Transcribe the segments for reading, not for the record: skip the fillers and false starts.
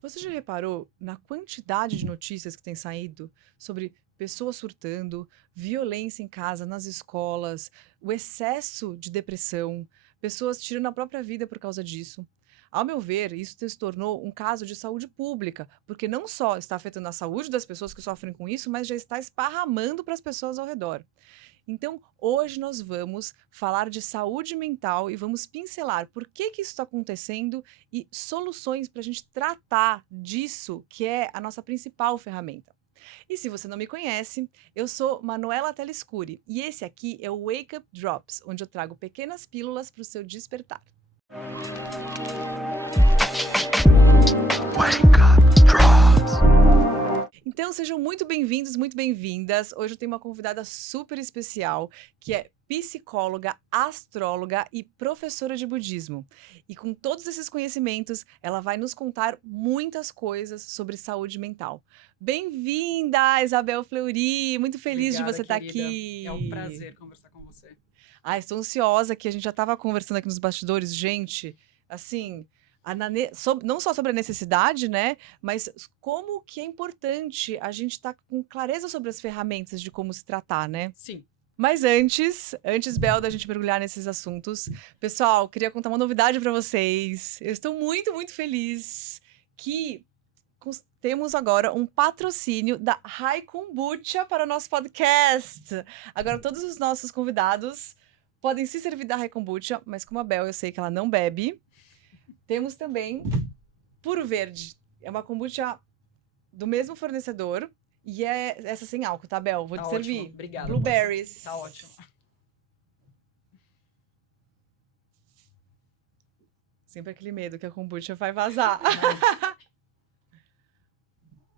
Você já reparou na quantidade de notícias que tem saído sobre pessoas surtando, violência em casa, nas escolas, o excesso de depressão, pessoas tirando a própria vida por causa disso? Ao meu ver, isso se tornou um caso de saúde pública, porque não só está afetando a saúde das pessoas que sofrem com isso, mas já está esparramando para as pessoas ao redor. Então, hoje nós vamos falar de saúde mental e vamos pincelar por que isso está acontecendo e soluções para a gente tratar disso, que é a nossa principal ferramenta. E se você não me conhece, eu sou Manuela Telescuri e esse aqui é o Wake Up Drops, onde eu trago pequenas pílulas para o seu despertar. Wake Up Drops. Então, sejam muito bem-vindos, muito bem-vindas. Hoje eu tenho uma convidada super especial, que é psicóloga, astróloga e professora de budismo. E com todos esses conhecimentos, ela vai nos contar muitas coisas sobre saúde mental. Bem-vinda, Isabel Fleury! Muito feliz de você estar aqui. É um prazer conversar com você. Estou ansiosa, que a gente já estava conversando aqui nos bastidores. Gente, assim, não só sobre a necessidade, né? Mas como que é importante a gente estar com clareza sobre as ferramentas de como se tratar, né? Sim. Mas antes, Bel, da gente mergulhar nesses assuntos, pessoal, queria contar uma novidade para vocês. Eu estou muito, muito feliz que temos agora um patrocínio da Rai Kombucha para o nosso podcast. Agora, todos os nossos convidados podem se servir da Rai Kombucha, mas como a Bel, eu sei que ela não bebe. Temos também Puro Verde. É uma kombucha do mesmo fornecedor. E é essa sem álcool, tá, Bel? Vou te servir. Ótimo. Obrigada. Blueberries. Tá ótimo. Sempre aquele medo que a kombucha vai vazar.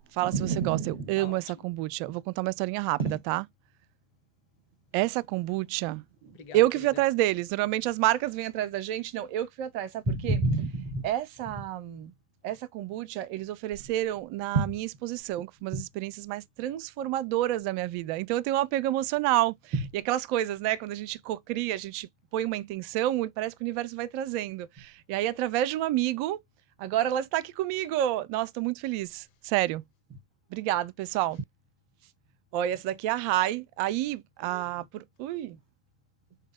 Fala se você gosta. Eu amo essa kombucha. Eu vou contar uma historinha rápida, tá? Essa kombucha... Obrigada, eu que fui querida. atrás deles. Normalmente as marcas vêm atrás da gente. Não, eu que fui atrás. Sabe por quê? Essa kombucha, eles ofereceram na minha exposição, que foi uma das experiências mais transformadoras da minha vida. Então, eu tenho um apego emocional. E aquelas coisas, né? Quando a gente cocria, a gente põe uma intenção e parece que o universo vai trazendo. E aí, através de um amigo, agora ela está aqui comigo. Nossa, tô muito feliz. Sério. Obrigado, pessoal. Olha, essa daqui é a Rai. Aí, Ui,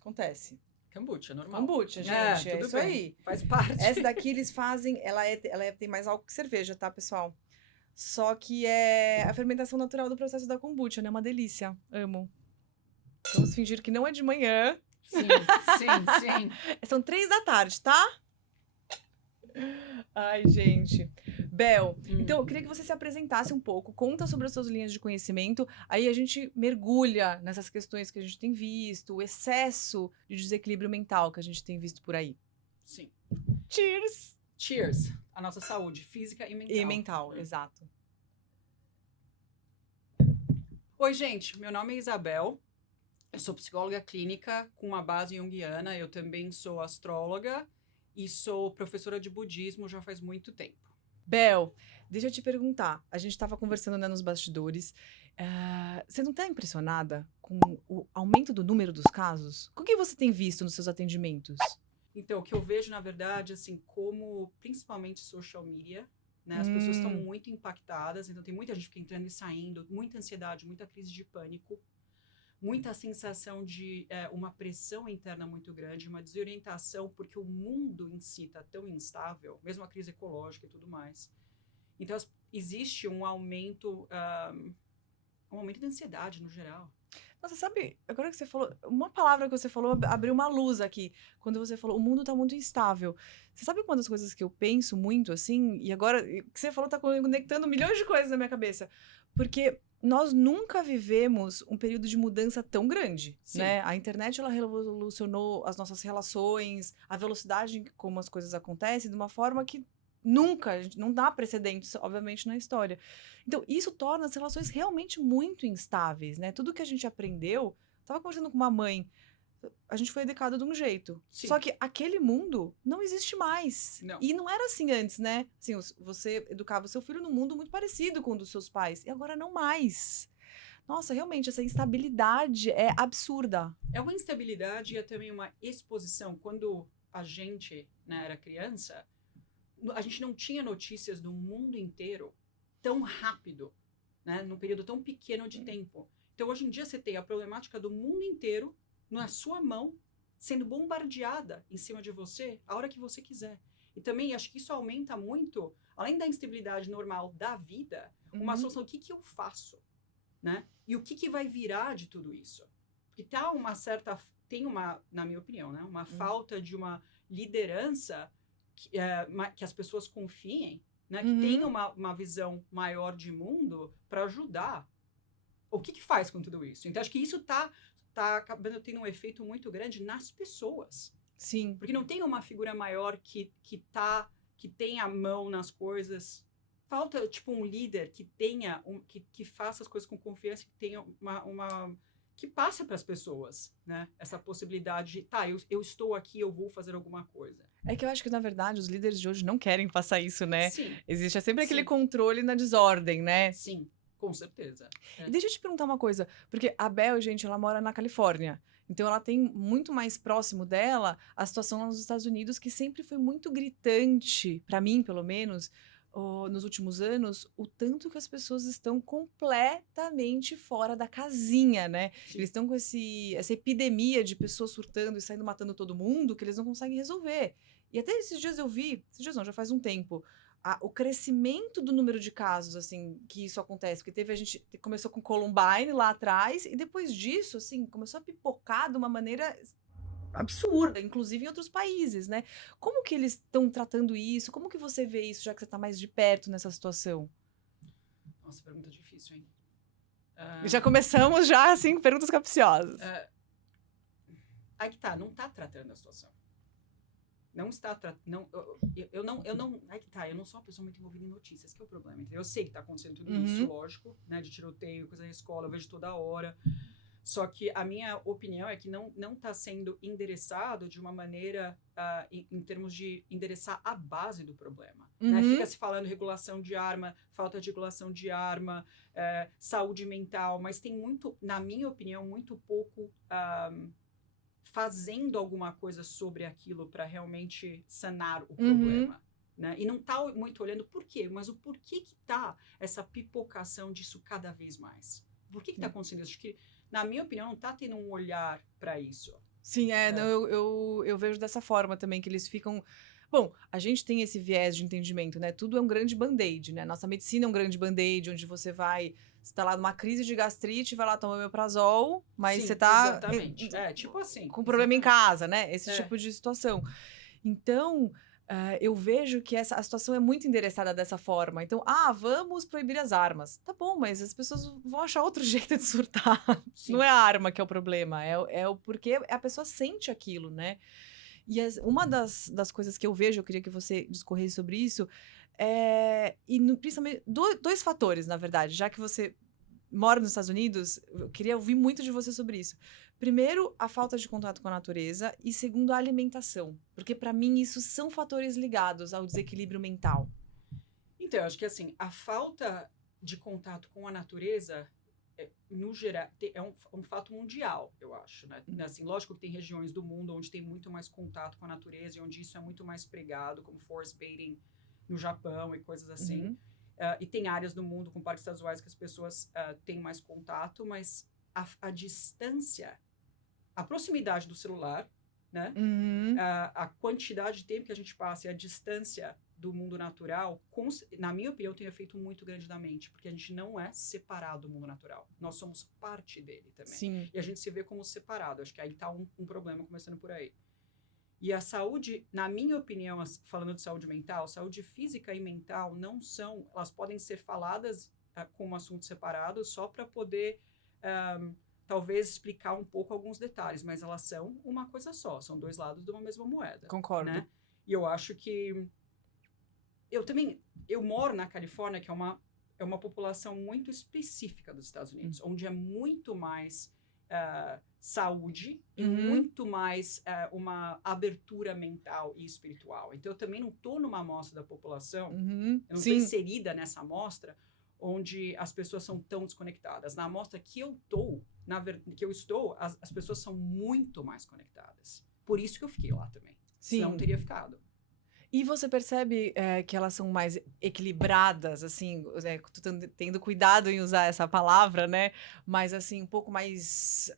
acontece. Kombucha, normal. Kombucha, gente, é tudo isso bem. aí. Faz parte. Essa daqui eles fazem, tem mais álcool que cerveja, tá, pessoal? Só que é a fermentação natural do processo da kombucha, né? Uma delícia. Amo. Vamos fingir que não é de manhã. Sim. São 3 da tarde, tá? Ai, gente. Bel, então eu queria que você se apresentasse um pouco, conta sobre as suas linhas de conhecimento, aí a gente mergulha nessas questões que a gente tem visto, o excesso de desequilíbrio mental que a gente tem visto por aí. Sim. Cheers! Cheers. A nossa saúde física e mental. E mental, exato. Oi, gente. Meu nome é Isabel. Eu sou psicóloga clínica com uma base junguiana. Eu também sou astróloga e sou professora de budismo já faz muito tempo. Bel, deixa eu te perguntar. A gente estava conversando, né, nos bastidores. Você não está impressionada com o aumento do número dos casos? O que você tem visto nos seus atendimentos? Então, o que eu vejo, na verdade, assim, como principalmente social media, né? As pessoas estão muito impactadas, então tem muita gente que entrando e saindo, muita ansiedade, muita crise de pânico, muita sensação de uma pressão interna muito grande, uma desorientação, porque o mundo em si está tão instável, mesmo a crise ecológica e tudo mais. Então, existe um aumento de ansiedade no geral. Nossa, sabe, agora que você falou, uma palavra que você falou abriu uma luz aqui. Quando você falou, o mundo está muito instável. Você sabe uma das coisas que eu penso muito, assim, e agora o que você falou está conectando milhões de coisas na minha cabeça. Porque nós nunca vivemos um período de mudança tão grande, Sim. né? A internet, ela revolucionou as nossas relações, a velocidade como as coisas acontecem, de uma forma que nunca, a gente não dá precedentes, obviamente, na história. Então, isso torna as relações realmente muito instáveis, né? Tudo que a gente aprendeu... Tava conversando com uma mãe, a gente foi educado de um jeito. Sim. Só que aquele mundo não existe mais. Não. E não era assim antes, né? Assim, você educava o seu filho num mundo muito parecido com o dos seus pais. E agora não mais. Nossa, realmente, essa instabilidade é absurda. É uma instabilidade e é também uma exposição. Quando a gente, né, era criança... a gente não tinha notícias do mundo inteiro tão rápido, né? Num período tão pequeno de tempo. Então, hoje em dia, você tem a problemática do mundo inteiro na sua mão, sendo bombardeada em cima de você a hora que você quiser. E também, acho que isso aumenta muito, além da instabilidade normal da vida, uma solução, o que eu faço? Né? E o que vai virar de tudo isso? Porque tem uma, na minha opinião, né? Uma falta de uma liderança que as pessoas confiem, né? Que tenha uma visão maior de mundo para ajudar. O que faz com tudo isso? Então, acho que isso tá acabando tendo um efeito muito grande nas pessoas. Sim. Porque não tem uma figura maior que tem a mão nas coisas. Falta, tipo, um líder que tenha, que faça as coisas com confiança, que tenha que passe para as pessoas, né? Essa possibilidade de, eu estou aqui, eu vou fazer alguma coisa. É que eu acho que, na verdade, os líderes de hoje não querem passar isso, né? Sim. Existe sempre aquele Sim. controle na desordem, né? Sim, com certeza. E deixa eu te perguntar uma coisa, porque a Bel, gente, ela mora na Califórnia. Então, ela tem muito mais próximo dela a situação lá nos Estados Unidos, que sempre foi muito gritante, para mim, pelo menos, nos últimos anos, o tanto que as pessoas estão completamente fora da casinha, né? Sim. Eles estão com essa epidemia de pessoas surtando e saindo matando todo mundo, que eles não conseguem resolver. E até esses dias eu vi, esses dias não, já faz um tempo, o crescimento do número de casos, assim, que isso acontece. Porque a gente começou com Columbine lá atrás, e depois disso, assim, começou a pipocar de uma maneira absurda, inclusive em outros países, né? Como que eles estão tratando isso? Como que você vê isso, já que você está mais de perto nessa situação? Nossa, pergunta difícil, hein? Já começamos já, assim, perguntas capciosas. Aí que tá, não tá tratando a situação. Não está tratando. Eu não. Aí que tá, eu não sou uma pessoa muito envolvida em notícias, que é o problema. Entendeu? Eu sei que tá acontecendo tudo isso, lógico, né? De tiroteio, coisa na escola, eu vejo toda hora. Só que a minha opinião é que não tá sendo endereçado de uma maneira em termos de endereçar a base do problema. Né? Fica se falando regulação de arma, falta de regulação de arma, saúde mental, mas tem muito, na minha opinião, muito pouco fazendo alguma coisa sobre aquilo para realmente sanar o problema. Né? E não tá muito olhando por quê, mas o porquê que tá essa pipocação disso cada vez mais. Por que tá acontecendo isso? Acho que, na minha opinião, não tá tendo um olhar para isso. Sim, não, eu vejo dessa forma também, que eles ficam... Bom, a gente tem esse viés de entendimento, né? Tudo é um grande band-aid, né? Nossa medicina é um grande band-aid, onde você tá lá numa crise de gastrite, vai lá tomar omeprazol, mas Sim, você tá... exatamente. Tipo assim. Com problema em exatamente. casa, né? Esse tipo de situação. Então, eu vejo que a situação é muito endereçada dessa forma. Então, vamos proibir as armas. Tá bom, mas as pessoas vão achar outro jeito de surtar. Sim. Não é a arma que é o problema, é o porquê a pessoa sente aquilo, né? E uma das coisas que eu vejo, eu queria que você discorresse sobre isso, principalmente dois fatores, na verdade, já que você mora nos Estados Unidos, eu queria ouvir muito de você sobre isso. Primeiro, a falta de contato com a natureza, e segundo, a alimentação, porque para mim isso são fatores ligados ao desequilíbrio mental. Então, eu acho que assim, a falta de contato com a natureza, no geral, é um fato mundial, eu acho, né? Assim, lógico que tem regiões do mundo onde tem muito mais contato com a natureza e onde isso é muito mais pregado, como forest bathing no Japão e coisas assim. E tem áreas do mundo, com parques estaduais, que as pessoas têm mais contato, mas a distância, a proximidade do celular, né? A quantidade de tempo que a gente passa e a distância do mundo natural, na minha opinião, tem um efeito muito grande na mente, porque a gente não é separado do mundo natural. Nós somos parte dele também. Sim. E a gente se vê como separado. Acho que aí está um problema começando por aí. E a saúde, na minha opinião, falando de saúde mental, saúde física e mental elas podem ser faladas como assuntos separados só para poder, talvez, explicar um pouco alguns detalhes, mas elas são uma coisa só, são dois lados de uma mesma moeda. Concordo. Né? E eu acho que... Eu moro na Califórnia, que é uma população muito específica dos Estados Unidos, onde é muito mais saúde e muito mais uma abertura mental e espiritual. Então, eu também não estou numa amostra da população, eu não estou inserida nessa amostra onde as pessoas são tão desconectadas. Na amostra que eu estou, as pessoas são muito mais conectadas. Por isso que eu fiquei lá também. Sim. Senão, eu teria ficado. E você percebe, que elas são mais equilibradas, assim, tô tendo cuidado em usar essa palavra, né, mas, assim, um pouco mais,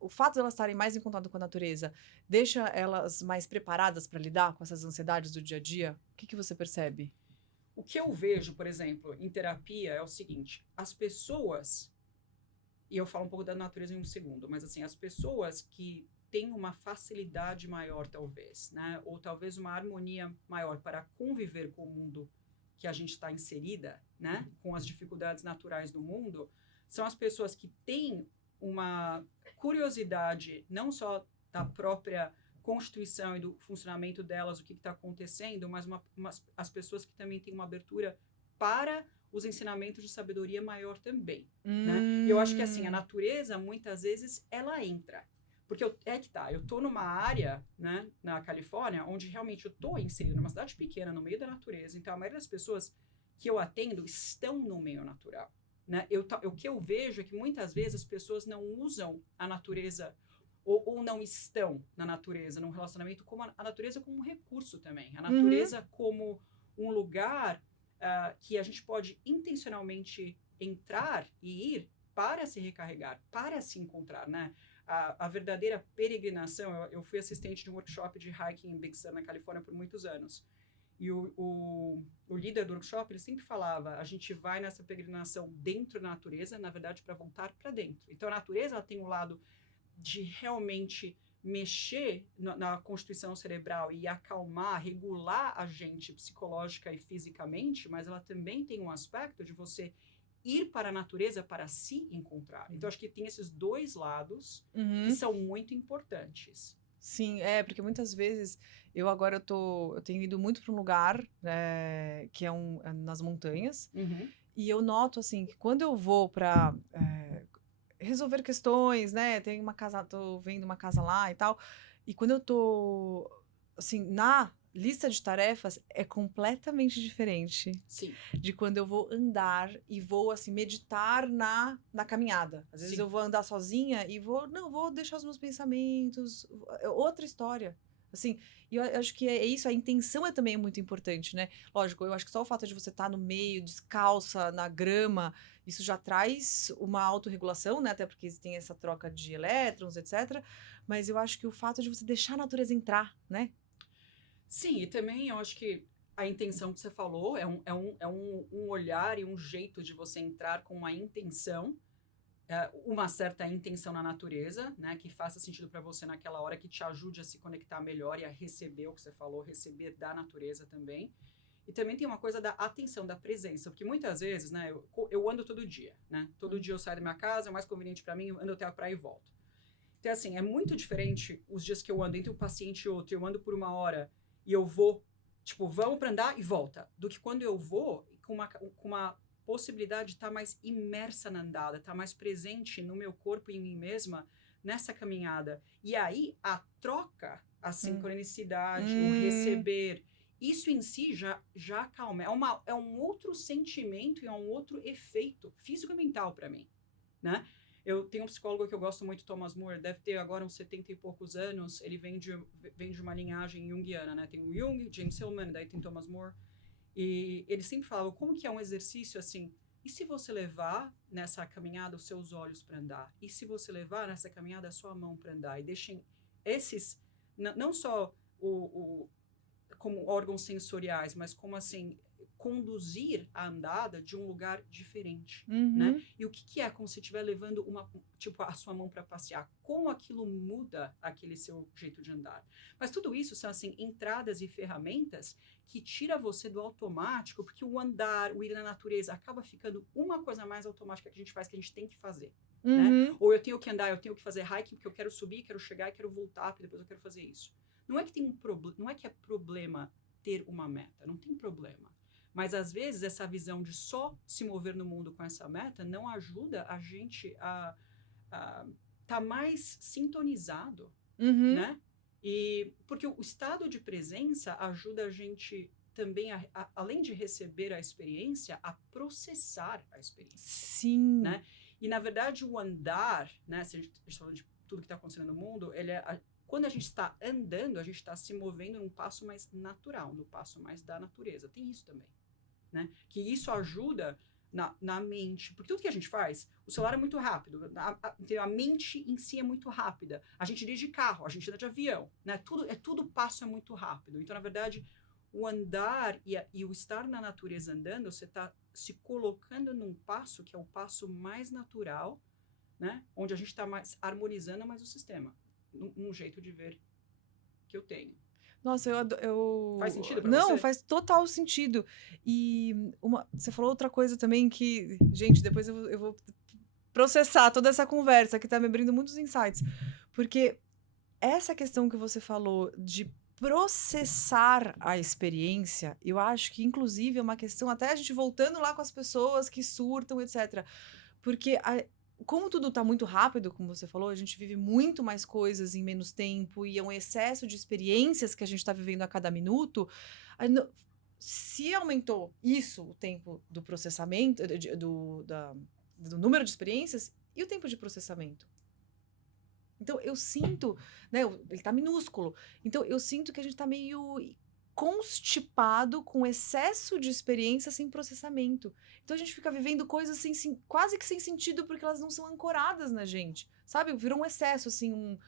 o fato de elas estarem mais em contato com a natureza, deixa elas mais preparadas para lidar com essas ansiedades do dia a dia? O que que você percebe? O que eu vejo, por exemplo, em terapia é o seguinte: as pessoas, e eu falo um pouco da natureza em um segundo, mas assim, as pessoas que têm uma facilidade maior, talvez, né, ou talvez uma harmonia maior para conviver com o mundo que a gente está inserida, né, com as dificuldades naturais do mundo, são as pessoas que têm uma curiosidade não só da própria constituição e do funcionamento delas, o que está acontecendo, mas as pessoas que também têm uma abertura para os ensinamentos de sabedoria maior também, né? E eu acho que assim, a natureza, muitas vezes, ela entra. Porque eu tô numa área, né, na Califórnia, onde realmente eu tô inserido numa cidade pequena, no meio da natureza, então a maioria das pessoas que eu atendo estão no meio natural, né? O que eu vejo é que muitas vezes as pessoas não usam a natureza ou não estão na natureza, num relacionamento, como a natureza como um recurso também, a Uhum. natureza como um lugar que a gente pode intencionalmente entrar e ir para se recarregar, para se encontrar, né? A verdadeira peregrinação, eu fui assistente de um workshop de hiking em Big Sur, na Califórnia, por muitos anos. E o líder do workshop, ele sempre falava, a gente vai nessa peregrinação dentro da natureza, na verdade, para voltar para dentro. Então, a natureza ela tem um lado de realmente mexer na constituição cerebral e acalmar, regular a gente psicológica e fisicamente, mas ela também tem um aspecto de você ir para a natureza para se encontrar. Então, acho que tem esses dois lados que Uhum. são muito importantes. Sim, porque muitas vezes eu tenho ido muito para um lugar, que é nas montanhas, Uhum. e eu noto, assim, que quando eu vou para resolver questões, né, tem uma casa tô vendo uma casa lá e tal, e quando eu tô, assim, na lista de tarefas, é completamente diferente Sim, de quando eu vou andar e vou, assim, meditar na caminhada. Às vezes eu sim. vou andar sozinha e vou deixar os meus pensamentos, é outra história. Assim, e eu acho que é isso, a intenção é também muito importante, né. Lógico, eu acho que só o fato de você estar no meio, descalça, na grama, isso já traz uma autorregulação, né, até porque tem essa troca de elétrons, etcétera, mas eu acho que o fato de você deixar a natureza entrar, né. Sim, e também eu acho que a intenção que você falou é um olhar e um jeito de você entrar com uma intenção, uma certa intenção na natureza, né, que faça sentido para você naquela hora, que te ajude a se conectar melhor e a receber o que você falou, receber da natureza também. E também tem uma coisa da atenção, da presença, porque muitas vezes, né, eu ando todo dia, né? Todo dia eu saio da minha casa, é mais conveniente para mim, ando até a praia e volto. Então, assim, é muito diferente os dias que eu ando entre um paciente e outro, eu ando por uma hora e eu vou, tipo, vamos para andar e volta, do que quando eu vou com uma possibilidade de estar mais imersa na andada, estar mais presente no meu corpo e em mim mesma nessa caminhada. E aí, a troca, a Hum. sincronicidade, o Hum. receber, isso em si já acalma. É um outro sentimento e é um outro efeito físico e mental para mim, né? Eu tenho um psicólogo que eu gosto muito, Thomas Moore, deve ter agora uns 70 e poucos anos, ele vem de uma linhagem junguiana, né? Tem o Jung, James Hillman, daí tem Thomas Moore, e ele sempre falava como que é um exercício assim, e se você levar nessa caminhada os seus olhos para andar? E se você levar nessa caminhada a sua mão para andar? E deixem esses, não só como órgãos sensoriais, mas como assim, conduzir a andada de um lugar diferente, né? Uhum. E o que é como se estiver levando tipo, a sua mão para passear? Como aquilo muda aquele seu jeito de andar? Mas tudo isso são, assim, entradas e ferramentas que tira você do automático, porque o andar, o ir na natureza, acaba ficando uma coisa mais automática que a gente faz, que a gente tem que fazer, né? Uhum. Ou eu tenho que andar, eu tenho que fazer hiking, porque eu quero subir, quero chegar e quero voltar, porque depois eu quero fazer isso. Não é que tem não é que é problema ter uma meta, não tem problema. Mas às vezes essa visão de só se mover no mundo com essa meta não ajuda a gente a tá mais sintonizado, Uhum. né? E porque o estado de presença ajuda a gente também além de receber a experiência, a processar a experiência, Sim. né? E na verdade o andar, né? Se a gente está falando de tudo que está acontecendo no mundo, ele é Quando a gente está andando, a gente está se movendo num passo mais natural, no passo mais da natureza. Tem isso também, né? Que isso ajuda na mente. Porque tudo que a gente faz, o celular é muito rápido, a mente em si é muito rápida. A gente dirige carro, a gente anda de avião, né? Tudo passo é muito rápido. Então, na verdade, o andar e o estar na natureza andando, você está se colocando num passo que é o passo mais natural, né? Onde a gente está mais harmonizando mais o sistema. Num jeito de ver que eu tenho. Nossa, Faz sentido pra Não, você? faz total sentido. E você falou outra coisa também que, gente, depois eu vou processar toda essa conversa que tá me abrindo muitos insights. Porque essa questão que você falou de processar a experiência, eu acho que, inclusive, é uma questão, até a gente voltando lá com as pessoas que surtam, etc. Porque como tudo está muito rápido, como você falou, a gente vive muito mais coisas em menos tempo e é um excesso de experiências que a gente está vivendo a cada minuto. Se aumentou isso, o tempo do processamento, do número de experiências, e o tempo de processamento? Então, eu sinto, né, ele tá minúsculo. Então, eu sinto que a gente tá meio constipado com excesso de experiência sem processamento. Então, a gente fica vivendo coisas quase que sem sentido porque elas não são ancoradas na gente, sabe? Virou um excesso, assim,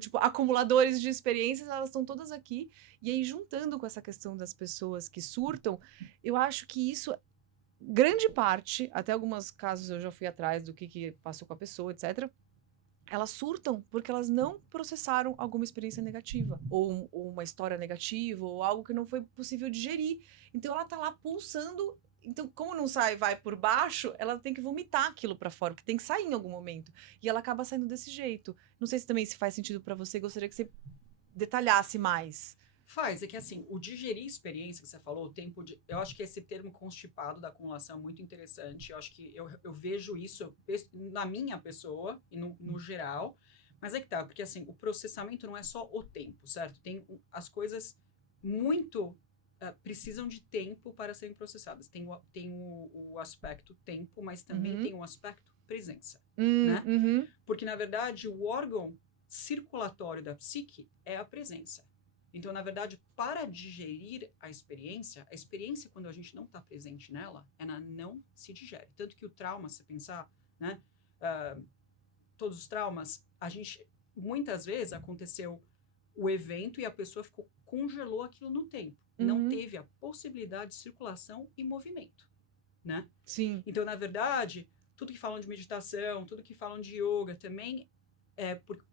tipo, acumuladores de experiências, elas estão todas aqui. E aí, juntando com essa questão das pessoas que surtam, eu acho que isso, grande parte, até alguns casos eu já fui atrás do que passou com a pessoa, etc., elas surtam porque elas não processaram alguma experiência negativa, ou uma história negativa, ou algo que não foi possível digerir. Então ela tá lá pulsando. Então, como não sai, vai por baixo, ela tem que vomitar aquilo pra fora, que tem que sair em algum momento. E ela acaba saindo desse jeito. Não sei se também se faz sentido pra você, gostaria que você detalhasse mais. Faz, é que assim, o digerir experiência que você falou, o tempo de. Eu acho que esse termo constipado da acumulação é muito interessante. Eu acho que eu vejo isso na minha pessoa e no geral. Mas é que tá, porque assim, o processamento não é só o tempo, certo? As coisas muito precisam de tempo para serem processadas. Tem o aspecto tempo, mas também tem o aspecto presença, né? Uhum. Porque, na verdade, o órgão circulatório da psique é a presença. Então, na verdade, para digerir a experiência, quando a gente não está presente nela, ela não se digere. Tanto que o trauma, se pensar, né, todos os traumas, muitas vezes aconteceu o evento e a pessoa congelou aquilo no tempo. Não teve a possibilidade de circulação e movimento, né? Sim. Então, na verdade, tudo que falam de meditação, tudo que falam de yoga também,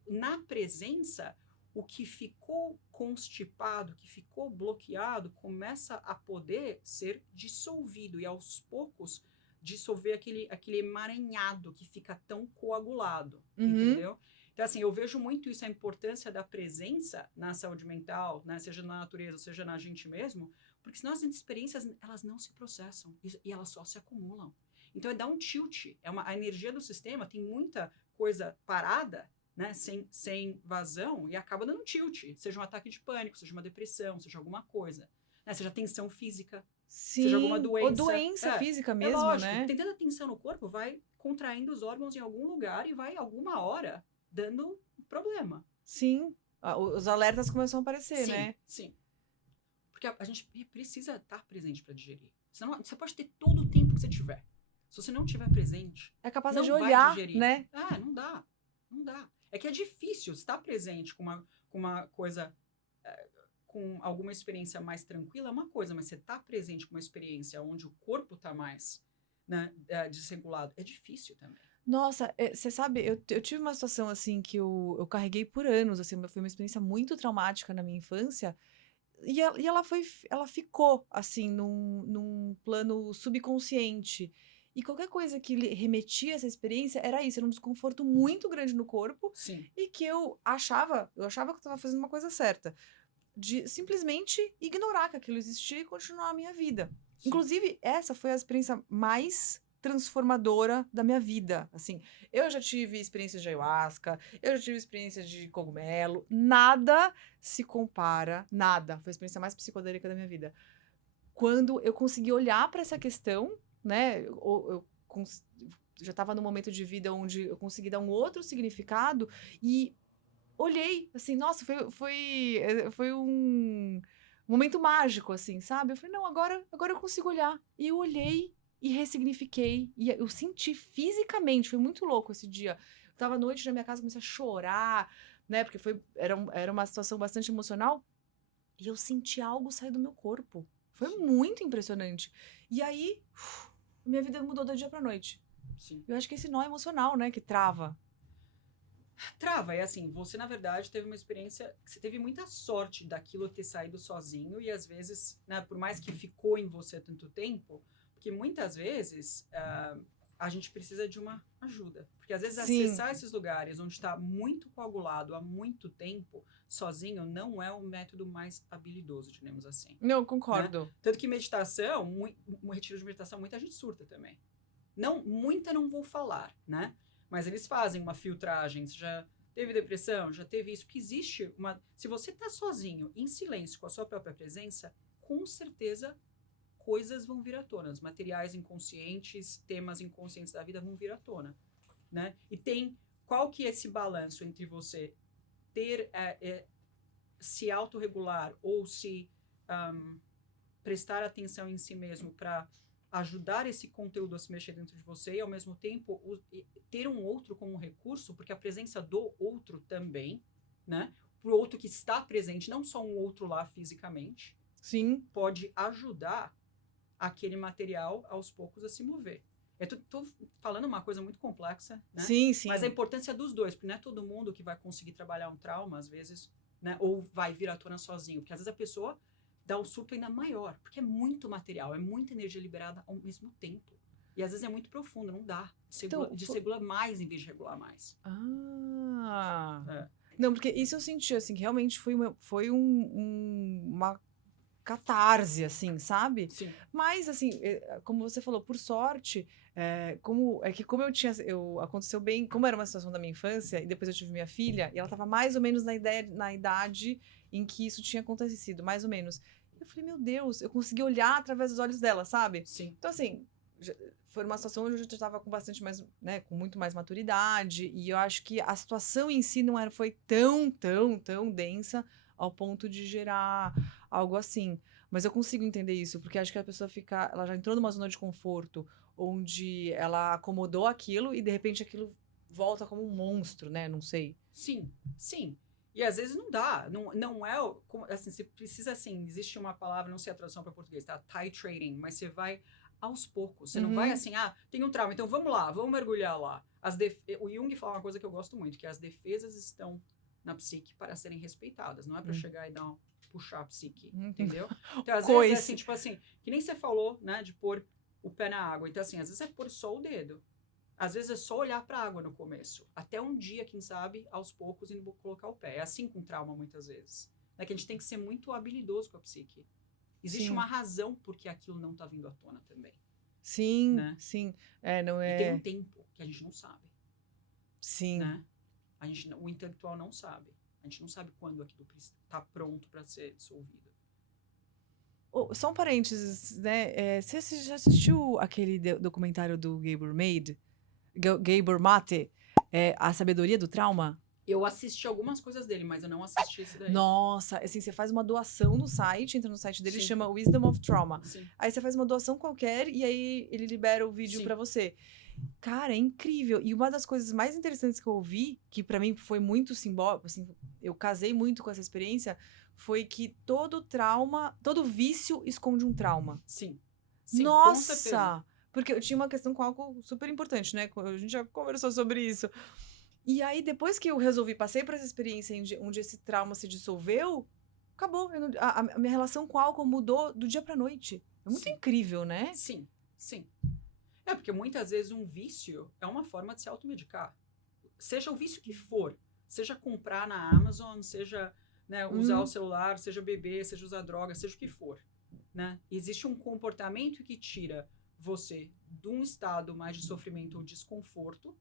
na presença, o que ficou constipado, que ficou bloqueado, começa a poder ser dissolvido e aos poucos dissolver aquele emaranhado que fica tão coagulado, entendeu? Então, assim, eu vejo muito isso, a importância da presença na saúde mental, né? Seja na natureza, seja na gente mesmo, porque senão as experiências, elas não se processam e elas só se acumulam. Então, dá um tilt, a energia do sistema tem muita coisa parada, né, sem vazão, e acaba dando um tilt, seja um ataque de pânico, seja uma depressão, seja alguma coisa, né, seja tensão física, seja alguma Sim, ou doença. doença física É mesmo, lógico, né? tem tanta tensão no corpo, vai contraindo os órgãos em algum lugar e vai, alguma hora, dando problema. Sim, os alertas começam a aparecer, Sim, né? sim. Porque a gente precisa estar presente para digerir. Senão, você pode ter todo o tempo que você tiver. Se você não estiver presente, É capaz não de vai olhar, digerir. né? Não dá. Não dá. É que é difícil estar presente com uma coisa, com alguma experiência mais tranquila, é uma coisa, mas você estar presente com uma experiência onde o corpo está mais, né, desregulado, é difícil também. Nossa, você sabe, eu tive uma situação assim que eu carreguei por anos, assim, foi uma experiência muito traumática na minha infância, e ela ficou, assim, num plano subconsciente. E qualquer coisa que remetia a essa experiência era isso, era um desconforto muito grande no corpo, Sim. e que eu achava que eu estava fazendo uma coisa certa, de simplesmente ignorar que aquilo existia e continuar a minha vida. Sim. Inclusive, essa foi a experiência mais transformadora da minha vida, assim. Eu já tive experiências de ayahuasca, eu já tive experiências de cogumelo, nada se compara, nada. Foi a experiência mais psicodélica da minha vida. Quando eu consegui olhar para essa questão, né, eu já estava num momento de vida onde eu consegui dar um outro significado e olhei, assim, nossa, foi um momento mágico, assim, sabe? Eu falei, não, agora eu consigo olhar. E eu olhei e ressignifiquei. E eu senti fisicamente, foi muito louco esse dia. Eu tava à noite na minha casa, comecei a chorar, né? Porque era uma situação bastante emocional. E eu senti algo sair do meu corpo. Foi Sim. muito impressionante. E aí, minha vida mudou da dia pra noite. Sim. Eu acho que esse nó emocional, né, que trava. Trava, é assim, você na verdade teve uma experiência, você teve muita sorte daquilo ter saído sozinho e às vezes, né, por mais que ficou em você tanto tempo, porque muitas vezes a gente precisa de uma ajuda. Porque às vezes Sim. acessar esses lugares onde está muito coagulado há muito tempo, sozinho, não é o método mais habilidoso, digamos assim. Não, Né? concordo. Tanto que meditação, um retiro de meditação, muita gente surta também. Não, muita não vou falar, né? Mas eles fazem uma filtragem. Você já teve depressão? Já teve isso? Que existe uma... Se você está sozinho, em silêncio, com a sua própria presença, com certeza coisas vão vir à tona. Os materiais inconscientes, temas inconscientes da vida vão vir à tona, né? E tem... Qual que é esse balanço entre você ter... se autorregular ou se prestar atenção em si mesmo para ajudar esse conteúdo a se mexer dentro de você e, ao mesmo tempo, ter um outro como recurso, porque a presença do outro também, né? Pro outro que está presente, não só um outro lá fisicamente, Sim. pode ajudar aquele material, aos poucos, a se mover. Eu tô falando uma coisa muito complexa, né? Sim, sim. Mas a importância dos dois, porque não é todo mundo que vai conseguir trabalhar um trauma, às vezes, né? Ou vai vir à tona sozinho, porque às vezes a pessoa dá um surto ainda maior, porque é muito material, é muita energia liberada ao mesmo tempo. E às vezes é muito profundo, não dá. Desregula mais em vez de regular mais. Ah. É. Não, porque isso eu senti, assim, que realmente foi uma catarse, assim, sabe? Sim. Mas, assim, como você falou, por sorte, aconteceu bem, como era uma situação da minha infância, e depois eu tive minha filha, e ela tava mais ou menos na idade em que isso tinha acontecido, mais ou menos. Eu falei, meu Deus, eu consegui olhar através dos olhos dela, sabe? Sim. Então, assim, foi uma situação onde eu já estava com bastante mais, né, com muito mais maturidade, e eu acho que a situação em si foi tão densa ao ponto de gerar algo assim. Mas eu consigo entender isso, porque acho que a pessoa ela já entrou numa zona de conforto, onde ela acomodou aquilo e de repente aquilo volta como um monstro, né? Não sei. Sim, sim. E às vezes não dá, não é, assim, você precisa, assim, existe uma palavra, não sei a tradução para português, tá? Titrating, mas você vai aos poucos, você não vai assim, tem um trauma, então vamos lá, vamos mergulhar lá. O Jung fala uma coisa que eu gosto muito, que as defesas estão na psique para serem respeitadas, não é para chegar e puxar a psique, entendeu? Então, às vezes, é assim, tipo assim, que nem você falou, né, de pôr o pé na água, então assim, às vezes é pôr só o dedo. Às vezes é só olhar para a água no começo. Até um dia, quem sabe, aos poucos, indo colocar o pé. É assim com trauma, muitas vezes. É que a gente tem que ser muito habilidoso com a psique. Existe uma razão por que aquilo não está vindo à tona também. Sim, né? sim. Não é... E tem um tempo que a gente não sabe. Sim. Né? O intelectual não sabe. A gente não sabe quando aquilo está pronto para ser dissolvido. Só um parênteses, né? Você já assistiu aquele documentário do Gabor Mate? Gabor Mate, A Sabedoria do Trauma? Eu assisti algumas coisas dele, mas eu não assisti esse daí. Nossa, assim, você faz uma doação no site, entra no site dele, Sim. chama Wisdom of Trauma. Sim. Aí você faz uma doação qualquer e aí ele libera o vídeo pra você. Cara, é incrível. E uma das coisas mais interessantes que eu ouvi, que pra mim foi muito simbólico, assim, eu casei muito com essa experiência, foi que todo trauma, todo vício esconde um trauma. Sim. Sim, Nossa! Com certeza. Porque eu tinha uma questão com álcool super importante, né? A gente já conversou sobre isso. E aí, depois que eu passei por essa experiência onde esse trauma se dissolveu, acabou. A minha relação com o álcool mudou do dia pra noite. É muito incrível, né? Sim, sim. Porque muitas vezes um vício é uma forma de se automedicar. Seja o vício que for, seja comprar na Amazon, seja, né, usar o celular, seja beber, seja usar droga, seja o que for. Né? Existe um comportamento que tira você de um estado mais de sofrimento ou desconforto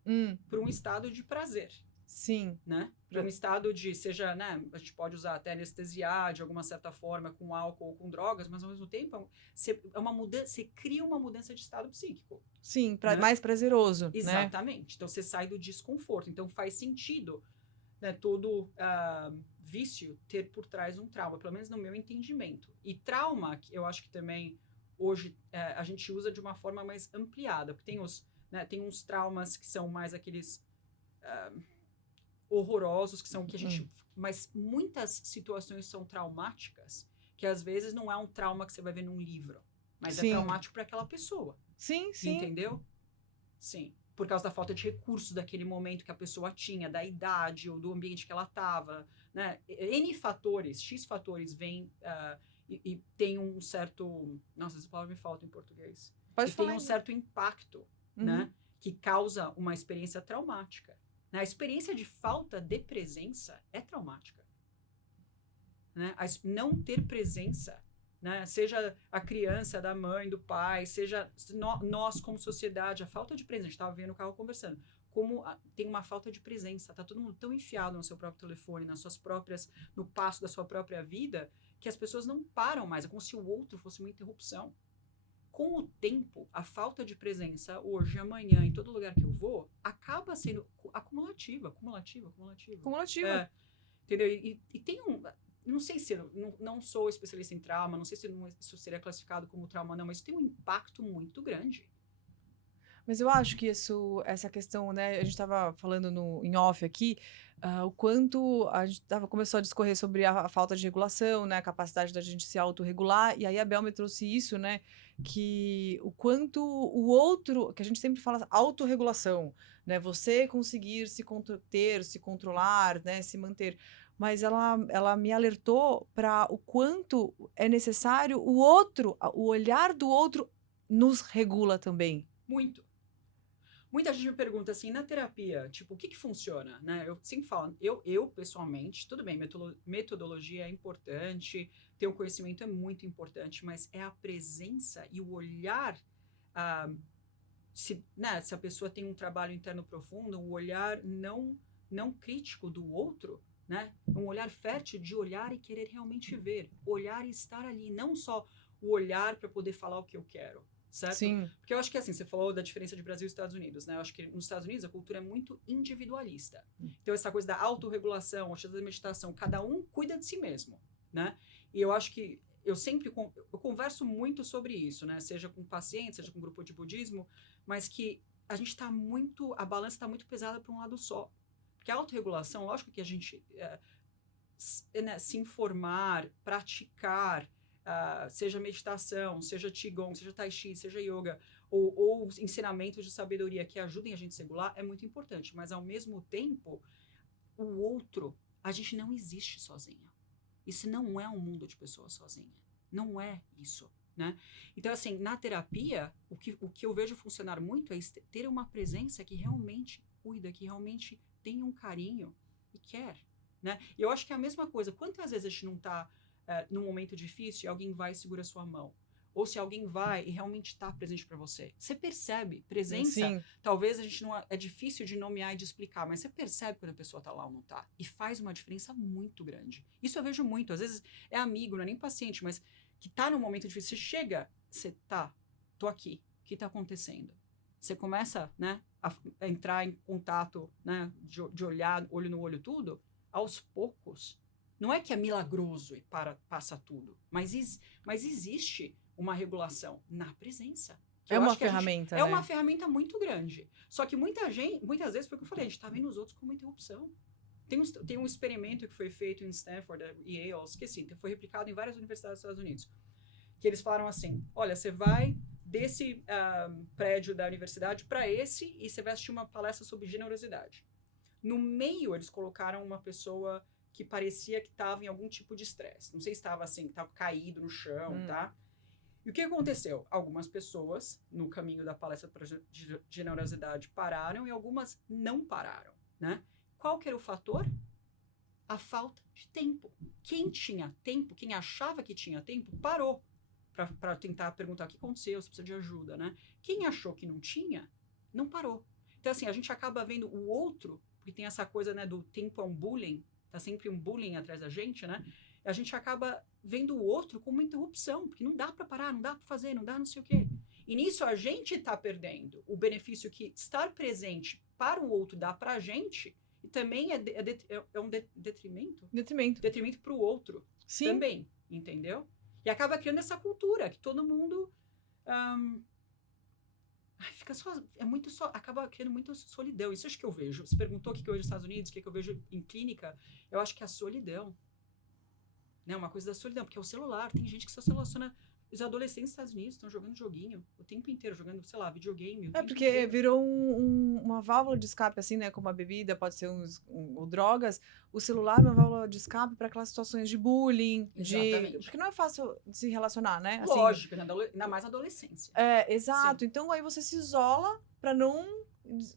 para um estado de prazer. Sim. Né? Para um estado de, seja, né, a gente pode usar até anestesiar de alguma certa forma com álcool ou com drogas, mas ao mesmo tempo você cria uma mudança de estado psíquico. Sim, né? mais prazeroso. Exatamente. Né? Então você sai do desconforto. Então faz sentido né, todo vício ter por trás um trauma, pelo menos no meu entendimento. E trauma, eu acho que também hoje a gente usa de uma forma mais ampliada, porque tem uns traumas que são mais aqueles horrorosos, que são que a gente... Mas muitas situações são traumáticas, que às vezes não é um trauma que você vai ver num livro, mas Sim. é traumático para aquela pessoa. Sim, sim. Entendeu? Sim. Por causa da falta de recursos daquele momento que a pessoa tinha, da idade ou do ambiente que ela estava, né? N fatores, X fatores vêm e tem um certo... Nossa, essa palavra me falta em português. Pode e falar tem um aí. certo impacto, né? Que causa uma experiência traumática. A experiência de falta de presença é traumática. Né? Não ter presença, né? Seja a criança, da mãe, do pai, seja nós como sociedade, a falta de presença. A gente estava vendo o carro conversando. Como tem uma falta de presença, tá todo mundo tão enfiado no seu próprio telefone, no passo da sua própria vida, que as pessoas não param mais. É como se o outro fosse uma interrupção. Com o tempo, a falta de presença, hoje, amanhã, em todo lugar que eu vou, acaba sendo acumulativa. Cumulativa. Entendeu? E tem um... Não sei se... Não sou especialista em trauma, não sei se isso seria classificado como trauma, não, mas tem um impacto muito grande. Mas eu acho que essa questão, né? A gente estava falando em off aqui, o quanto a gente começou a discorrer sobre a falta de regulação, né? A capacidade da gente se autorregular. E aí a Bel me trouxe isso, né? Que o quanto o outro, que a gente sempre fala autorregulação, né? Você conseguir se conter, se controlar, né? Se manter. Mas ela me alertou para o quanto é necessário o olhar do outro nos regula também. Muito. Muita gente me pergunta assim, na terapia, tipo, o que funciona, né? Eu sempre falo, eu pessoalmente, tudo bem, metodologia é importante, ter um conhecimento é muito importante, mas é a presença e o olhar, se a pessoa tem um trabalho interno profundo, o olhar não crítico do outro, né? Um olhar fértil de olhar e querer realmente ver, olhar e estar ali, não só o olhar para poder falar o que eu quero. Certo? Sim. Porque eu acho que, assim, você falou da diferença de Brasil e Estados Unidos, né? Eu acho que nos Estados Unidos a cultura é muito individualista. Então, essa coisa da autorregulação, da meditação, cada um cuida de si mesmo, né? E eu acho que eu converso muito sobre isso, né? Seja com pacientes, seja com grupo de budismo, mas que a balança está muito pesada para um lado só. Porque a autorregulação, lógico que a gente se informar, praticar, seja meditação, seja Qigong, seja Tai Chi, seja Yoga, ou ensinamentos de sabedoria que ajudem a gente a se regular, é muito importante. Mas, ao mesmo tempo, o outro, a gente não existe sozinha. Isso não é um mundo de pessoas sozinha. Não é isso, né? Então, assim, na terapia, o que eu vejo funcionar muito é ter uma presença que realmente cuida, que realmente tem um carinho e quer, né? E eu acho que é a mesma coisa. Quantas vezes a gente não está num momento difícil e alguém vai e segura a sua mão? Ou se alguém vai e realmente está presente para você. Você percebe. Presença, Sim. Talvez a gente não... É difícil de nomear e de explicar, mas você percebe quando a pessoa está lá ou não está. E faz uma diferença muito grande. Isso eu vejo muito. Às vezes é amigo, não é nem paciente, mas que está num momento difícil. Você chega, tô aqui. O que está acontecendo? Você começa, né, a entrar em contato, né, de olhar, olho no olho, tudo. Aos poucos... Não é que é milagroso e passa tudo, mas existe uma regulação na presença. É uma ferramenta, né? É uma ferramenta muito grande. Só que muitas vezes, foi o que eu falei, a gente está vendo os outros como interrupção. Tem um experimento que foi feito em Stanford e Yale, esqueci, foi replicado em várias universidades dos Estados Unidos, que eles falaram assim, olha, você vai desse prédio da universidade para esse e você vai assistir uma palestra sobre generosidade. No meio, eles colocaram uma pessoa que parecia que estava em algum tipo de estresse. Não sei se estava assim, estava caído no chão, tá? E o que aconteceu? Algumas pessoas, no caminho da palestra para generosidade, pararam e algumas não pararam, né? Qual que era o fator? A falta de tempo. Quem tinha tempo, quem achava que tinha tempo, parou para tentar perguntar o que aconteceu, se precisa de ajuda, né? Quem achou que não tinha, não parou. Então, assim, a gente acaba vendo o outro, porque tem essa coisa, né, do tempo é um bullying, tá sempre um bullying atrás da gente, né? A gente acaba vendo o outro como uma interrupção, porque não dá para parar, não dá para fazer, não dá não sei o quê. E nisso a gente tá perdendo o benefício que estar presente para o outro dá pra gente, e E também é um detrimento? Detrimento. Detrimento para o outro. Sim. Também, entendeu? E acaba criando essa cultura que todo mundo fica só, acaba criando muita solidão. Isso acho que eu vejo. Você perguntou o que eu vejo nos Estados Unidos, o que eu vejo em clínica. Eu acho que é a solidão. Né? Uma coisa da solidão, porque é o celular. Tem gente que só se relaciona. Os adolescentes dos Estados Unidos estão jogando joguinho o tempo inteiro, jogando, sei lá, videogame. Porque inteiro. virou uma válvula de escape, assim, né? Como a bebida, pode ser ou drogas. O celular é uma válvula de escape para aquelas situações de bullying, Exatamente. porque não é fácil de se relacionar, né? Assim, lógico, ainda mais na adolescência. Exato. Sim. Então aí você se isola para não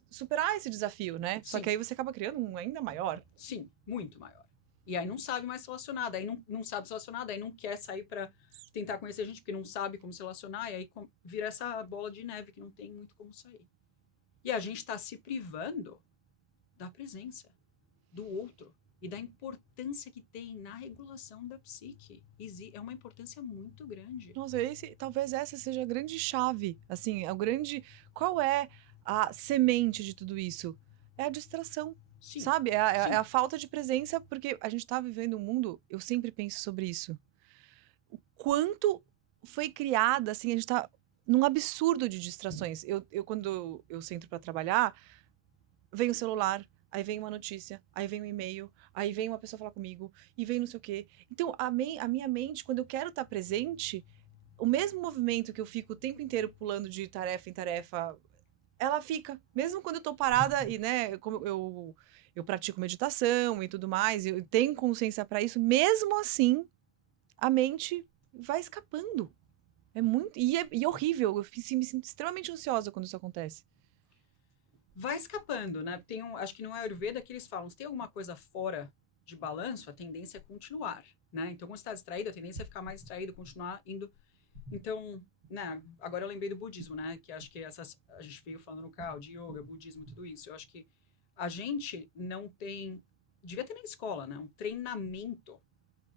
superar esse desafio, né? Sim. Só que aí você acaba criando um ainda maior. Sim, muito maior. E aí não sabe mais se relacionar, daí não sabe se relacionar, daí não quer sair pra tentar conhecer gente, porque não sabe como se relacionar, e aí vira essa bola de neve que não tem muito como sair. E a gente tá se privando da presença do outro e da importância que tem na regulação da psique. É uma importância muito grande. Nossa, talvez essa seja a grande chave, assim, qual é a semente de tudo isso? É a distração. Sim. Sabe? É a falta de presença, porque a gente tá vivendo um mundo, eu sempre penso sobre isso. O quanto foi criada, assim, a gente tá num absurdo de distrações. Quando eu sento para trabalhar, vem o celular, aí vem uma notícia, aí vem um e-mail, aí vem uma pessoa falar comigo, e vem não sei o quê. Então, a minha mente, quando eu quero estar presente, o mesmo movimento que eu fico o tempo inteiro pulando de tarefa em tarefa, ela fica. Mesmo quando eu tô parada e, né, como eu pratico meditação e tudo mais, eu tenho consciência para isso, mesmo assim, a mente vai escapando. É muito... E é horrível, eu me sinto extremamente ansiosa quando isso acontece. Vai escapando, né? Acho que no Ayurveda que eles falam, se tem alguma coisa fora de balanço, a tendência é continuar, né? Então, quando você está distraído, a tendência é ficar mais distraído, continuar indo. Então, né? Agora eu lembrei do budismo, né? Que acho que a gente veio falando no carro de yoga, budismo, tudo isso. Eu acho que a gente não tem... Devia ter na escola, né? Um treinamento,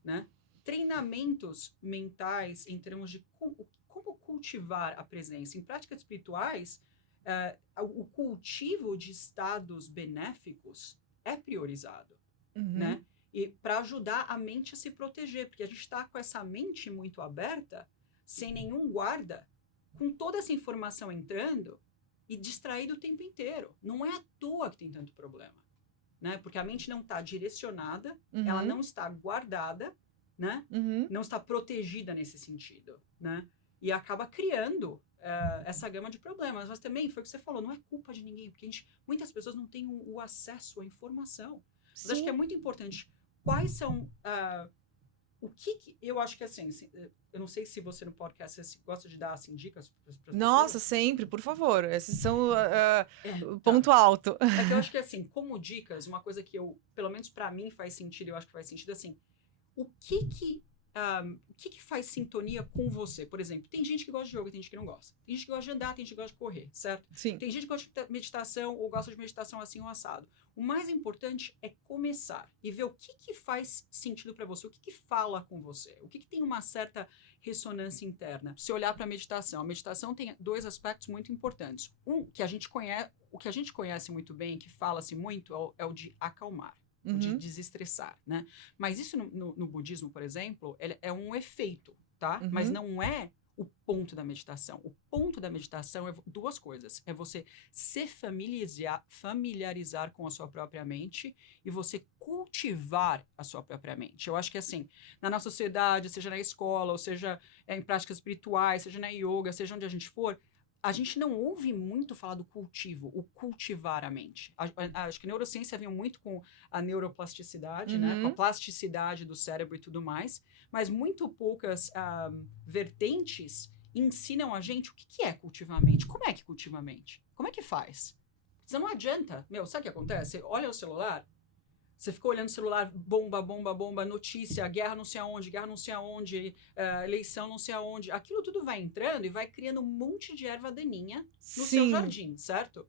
né? Treinamentos mentais em termos de como cultivar a presença. Em práticas espirituais, o cultivo de estados benéficos é priorizado, né? E para ajudar a mente a se proteger, porque a gente está com essa mente muito aberta, sem nenhum guarda, com toda essa informação entrando e distraído o tempo inteiro. Não é à toa que tem tanto problema, né? Porque a mente não está direcionada, ela não está guardada, né? Não está protegida nesse sentido, né? E acaba criando essa gama de problemas. Mas também, foi o que você falou, não é culpa de ninguém, porque muitas pessoas não têm o acesso à informação. Mas acho que é muito importante. Quais são... o que eu acho que, assim, eu não sei se você no podcast você gosta de dar, assim, dicas para as pessoas. Nossa, sempre, por favor. Esses são ponto alto. É que eu acho que, assim, como dicas, uma coisa que pelo menos para mim faz sentido, eu acho que faz sentido, assim, o que faz sintonia com você? Por exemplo, tem gente que gosta de yoga, tem gente que não gosta. Tem gente que gosta de andar, tem gente que gosta de correr, certo? Sim. Tem gente que gosta de meditação ou gosta de meditação assim ou assado. O mais importante é começar e ver o que faz sentido para você, o que fala com você, o que tem uma certa ressonância interna. Se olhar para a meditação tem dois aspectos muito importantes. O que a gente conhece muito bem, que fala-se muito, é o de acalmar. De desestressar, né? Mas isso no budismo, por exemplo, é um efeito, tá? Mas não é o ponto da meditação. O ponto da meditação é duas coisas. É você se familiarizar com a sua própria mente e você cultivar a sua própria mente. Eu acho que, assim, na nossa sociedade, seja na escola, ou seja em práticas espirituais, seja na yoga, seja onde a gente for, a gente não ouve muito falar do cultivo, o cultivar a mente. Acho que a neurociência vem muito com a neuroplasticidade, né? Com a plasticidade do cérebro e tudo mais, mas muito poucas vertentes ensinam a gente o que é cultivar a mente. Como é que cultiva a mente? Como é que faz? Você não adianta. Sabe o que acontece? Você olha o celular, você ficou olhando o celular, bomba, notícia, guerra não sei aonde, eleição não sei aonde. Aquilo tudo vai entrando e vai criando um monte de erva daninha no seu jardim, certo?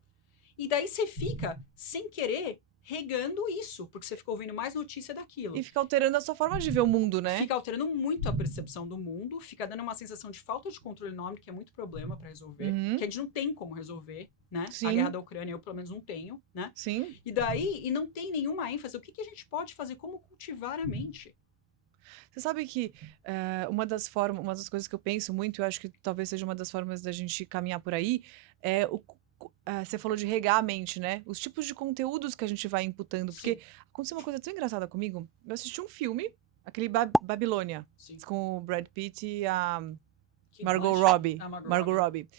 E daí você fica, sem querer, regando isso, porque você ficou ouvindo mais notícia daquilo. E fica alterando a sua forma de ver o mundo, né? Fica alterando muito a percepção do mundo, fica dando uma sensação de falta de controle enorme, que é muito problema pra resolver, Uhum. que a gente não tem como resolver, né? Sim. A guerra da Ucrânia eu, pelo menos, não tenho, né? Sim. E não tem nenhuma ênfase. O que a gente pode fazer? Como cultivar a mente? Você sabe que uma das coisas que eu penso muito, eu acho que talvez seja uma das formas da gente caminhar por aí, é você falou de regar a mente, né? Os tipos de conteúdos que a gente vai imputando. Porque aconteceu uma coisa tão engraçada comigo. Eu assisti um filme, aquele Babilônia, Sim. com o Brad Pitt e a Kate Margot Blanchett. Robbie. A Margot Margot Robbie. Robbie.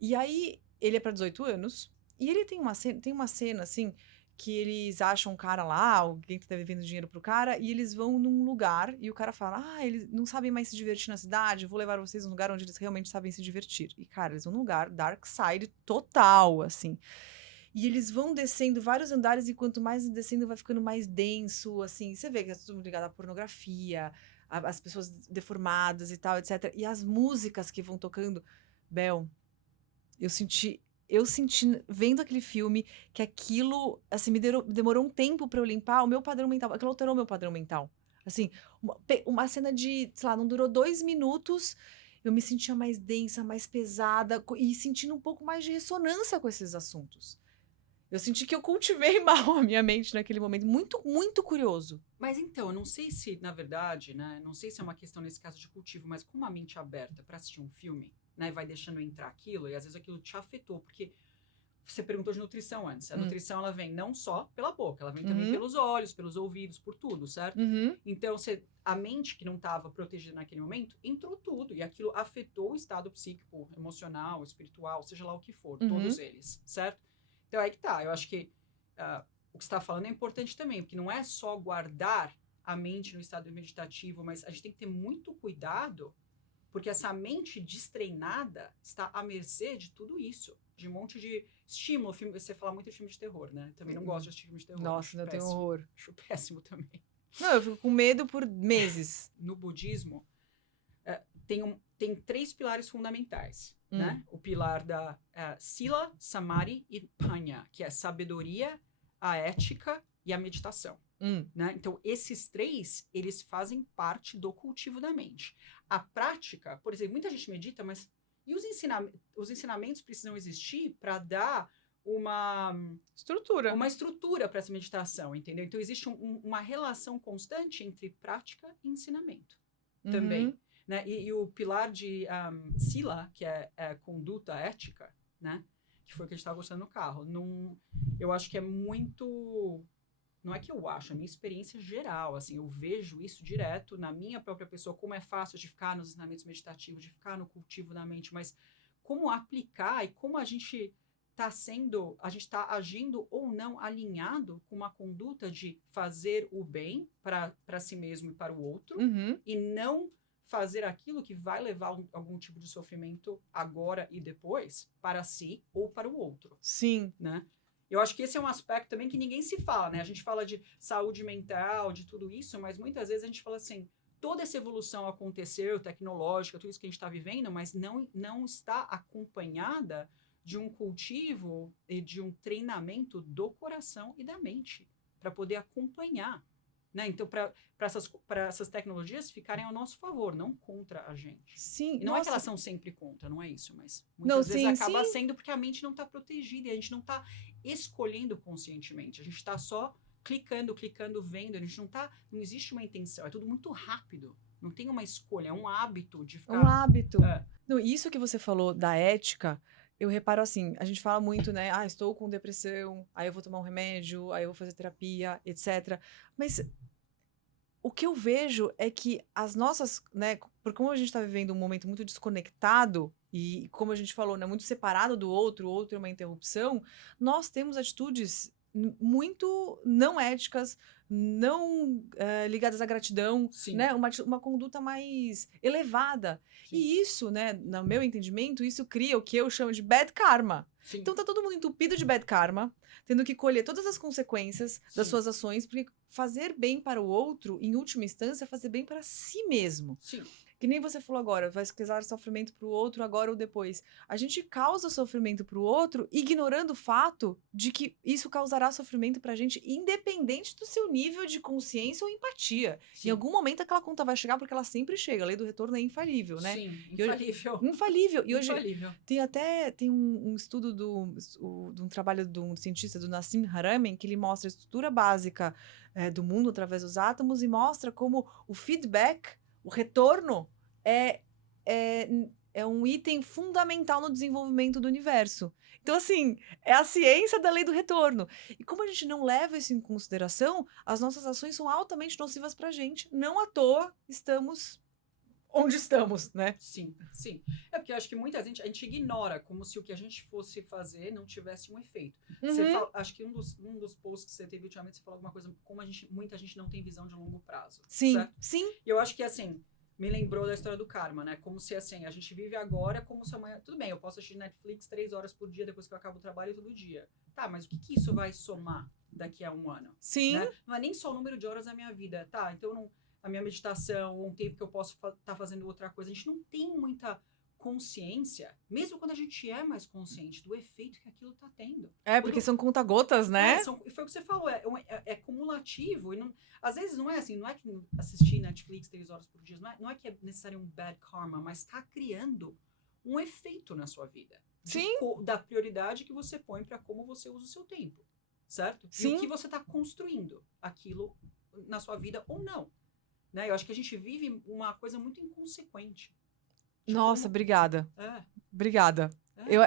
E aí, ele é pra 18 anos. E ele tem uma cena, assim, que eles acham um cara lá, alguém que tá devendo dinheiro pro cara, e eles vão num lugar, e o cara fala, eles não sabem mais se divertir na cidade, eu vou levar vocês num lugar onde eles realmente sabem se divertir. E, cara, eles vão num lugar dark side total, assim. E eles vão descendo vários andares, e quanto mais descendo, vai ficando mais denso, assim. Você vê que é tudo ligado à pornografia, as pessoas deformadas e tal, etc. E as músicas que vão tocando. Bel, eu senti vendo aquele filme que aquilo, assim, demorou um tempo pra eu limpar o meu padrão mental. Aquilo alterou meu padrão mental. Assim, uma cena de, sei lá, não durou 2 minutos, eu me sentia mais densa, mais pesada e sentindo um pouco mais de ressonância com esses assuntos. Eu senti que eu cultivei mal a minha mente naquele momento. Muito, muito curioso. Mas então, eu não sei se, na verdade, né? Não sei se é uma questão nesse caso de cultivo, mas com uma mente aberta pra assistir um filme, né? Vai deixando entrar aquilo, e às vezes aquilo te afetou, porque você perguntou de nutrição antes. A nutrição, ela vem não só pela boca, ela vem também pelos olhos, pelos ouvidos, por tudo, certo? Então, a mente que não estava protegida naquele momento, entrou tudo. E aquilo afetou o estado psíquico, emocional, espiritual, seja lá o que for, todos eles, certo? Então, aí que tá. Eu acho que o que você está falando é importante também, porque não é só guardar a mente no estado meditativo, mas a gente tem que ter muito cuidado, porque essa mente destreinada está à mercê de tudo isso, de um monte de estímulo. Você fala muito de filme de terror, né? Também não gosto de filme de terror. Nossa, eu tenho horror. Acho péssimo também. Não, eu fico com medo por meses. No budismo, tem 3 pilares fundamentais, né? O pilar da Sila, Samadhi e Panya, que é a sabedoria, a ética e a meditação. Né? Então, esses 3, eles fazem parte do cultivo da mente. A prática, por exemplo, muita gente medita, mas e os ensinamentos precisam existir para dar uma estrutura para essa meditação, entendeu? Então, existe uma relação constante entre prática e ensinamento também. Né? E o pilar de Sila, que é conduta ética, né? Que foi o que a gente estava gostando no carro. Eu acho que é muito... Não é que eu acho, é a minha experiência geral, assim, eu vejo isso direto na minha própria pessoa, como é fácil de ficar nos ensinamentos meditativos, de ficar no cultivo da mente, mas como aplicar e como a gente está agindo ou não alinhado com uma conduta de fazer o bem para si mesmo e para o outro, e não fazer aquilo que vai levar algum tipo de sofrimento agora e depois para si ou para o outro. Sim. Né? Eu acho que esse é um aspecto também que ninguém se fala, né? A gente fala de saúde mental, de tudo isso, mas muitas vezes a gente fala assim, toda essa evolução aconteceu, tecnológica, tudo isso que a gente está vivendo, mas não está acompanhada de um cultivo e de um treinamento do coração e da mente, para poder acompanhar. Né? Então, para essas tecnologias ficarem ao nosso favor, não contra a gente. Sim, e não é que elas são sempre contra, não é isso, mas muitas vezes acaba sendo porque a mente não está protegida e a gente não está escolhendo conscientemente. A gente está só clicando, vendo, não existe uma intenção, é tudo muito rápido. Não tem uma escolha, é um hábito de ficar... Um hábito. Não, isso que você falou da ética, eu reparo assim, a gente fala muito, né? Estou com depressão, aí eu vou tomar um remédio, aí eu vou fazer terapia, etc. Mas o que eu vejo é que as nossas, né? Porque como a gente está vivendo um momento muito desconectado, e como a gente falou, né, muito separado do outro, o outro é uma interrupção, nós temos atitudes muito não éticas, não ligadas à gratidão, né? Uma conduta mais elevada. Sim. E isso, né, no meu entendimento, isso cria o que eu chamo de bad karma. Sim. Então tá todo mundo entupido de bad karma, tendo que colher todas as consequências das suas ações, porque fazer bem para o outro, em última instância, é fazer bem para si mesmo. Sim. Que nem você falou agora, vai causar sofrimento pro outro agora ou depois. A gente causa sofrimento pro outro ignorando o fato de que isso causará sofrimento pra gente, independente do seu nível de consciência ou empatia. Em Sim. algum momento aquela conta vai chegar, porque ela sempre chega. A lei do retorno é infalível, né? Sim, E hoje- infalível. Infalível. E hoje Infalível. tem um estudo de um trabalho de um cientista, do Nassim Haramein, que ele mostra a estrutura básica do mundo através dos átomos e mostra como o feedback, o retorno, é, é, é um item fundamental no desenvolvimento do universo. Então, assim, é a ciência da lei do retorno. E como a gente não leva isso em consideração, as nossas ações são altamente nocivas pra gente. Não à toa estamos onde estamos, né? Sim, sim. É porque eu acho que muita gente, a gente ignora como se o que a gente fosse fazer não tivesse um efeito. Acho que um dos posts que você teve ultimamente, você falou alguma coisa, como muita gente não tem visão de longo prazo. Sim, certo? sim. E eu acho que, assim, me lembrou da história do karma, né? Como se, assim, a gente vive agora como se amanhã... Tudo bem, eu posso assistir Netflix 3 horas por dia depois que eu acabo o trabalho todo dia. Tá, mas o que isso vai somar daqui a um ano? Sim. Né? Não é nem só o número de horas da minha vida. Tá, então não... a minha meditação, ou um tempo que eu posso estar fazendo outra coisa. A gente não tem muita consciência, mesmo quando a gente é mais consciente do efeito que aquilo está tendo. Porque são conta-gotas, né? Foi o que você falou, é cumulativo. E não, às vezes não é assim, não é que assistir Netflix 3 horas por dia, não é que é necessário um bad karma, mas está criando um efeito na sua vida. Sim. Da prioridade que você põe para como você usa o seu tempo, certo? Sim. E o que você está construindo aquilo na sua vida ou não. Né? Eu acho que a gente vive uma coisa muito inconsequente. Nossa, obrigada. Obrigada.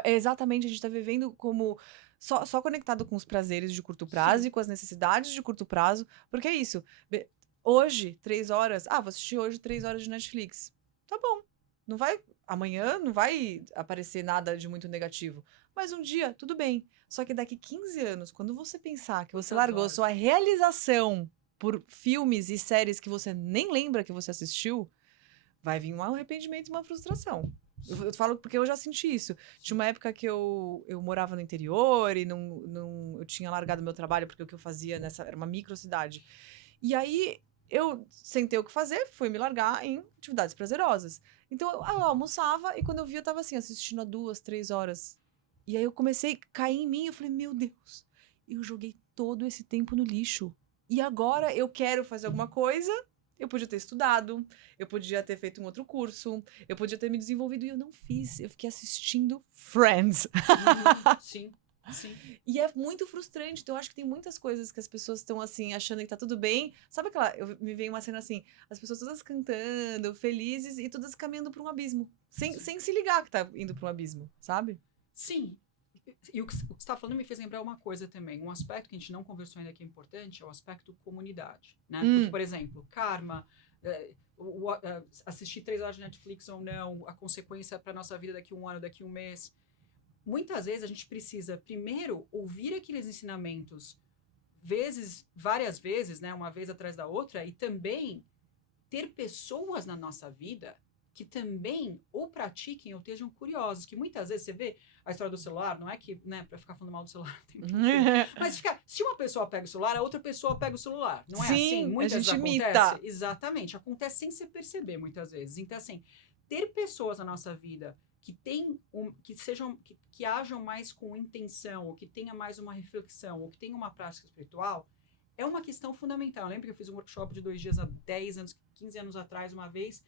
Exatamente, a gente tá vivendo como só conectado com os prazeres de curto prazo. Sim. E com as necessidades de curto prazo. Porque é isso. Hoje, 3 horas. Vou assistir hoje 3 horas de Netflix. Tá bom. Não vai. Amanhã não vai aparecer nada de muito negativo. Mas um dia, tudo bem. Só que daqui 15 anos, quando você pensar que você largou sua realização por filmes e séries que você nem lembra que você assistiu, vai vir um arrependimento e uma frustração. Eu falo porque eu já senti isso. Tinha uma época que eu morava no interior e eu tinha largado meu trabalho porque o que eu fazia era uma microcidade. E aí eu sem ter o que fazer, fui me largar em atividades prazerosas. Então eu almoçava e quando eu vi eu tava assim, assistindo a 2, 3 horas. E aí eu comecei a cair em mim, eu falei, meu Deus, eu joguei todo esse tempo no lixo. E agora eu quero fazer alguma coisa. Eu podia ter estudado, eu podia ter feito um outro curso, eu podia ter me desenvolvido e eu não fiz. Eu fiquei assistindo Friends. Sim, sim. E é muito frustrante. Então, eu acho que tem muitas coisas que as pessoas estão, assim, achando que tá tudo bem. Sabe aquela... Me veio uma cena assim, as pessoas todas cantando, felizes e todas caminhando pra um abismo. Sem se ligar que tá indo pra um abismo, sabe? Sim. E o que você está falando me fez lembrar uma coisa também. Um aspecto que a gente não conversou ainda que é importante é o aspecto comunidade. Né? Porque, por exemplo, karma, assistir 3 horas de Netflix ou não, a consequência para nossa vida daqui a um ano, daqui a um mês. Muitas vezes a gente precisa, primeiro, ouvir aqueles ensinamentos várias vezes, né? Uma vez atrás da outra, e também ter pessoas na nossa vida que também ou pratiquem ou estejam curiosos, que muitas vezes você vê a história do celular, não é que, né, pra ficar falando mal do celular, mas se uma pessoa pega o celular, a outra pessoa pega o celular, não é assim? Muitas vezes acontece. Imita. Exatamente, acontece sem você perceber muitas vezes. Então, assim, ter pessoas na nossa vida que que ajam mais com intenção, ou que tenha mais uma reflexão, ou que tenha uma prática espiritual, é uma questão fundamental. Eu lembro que eu fiz um workshop de 2 dias há 10 anos, 15 anos atrás, uma vez,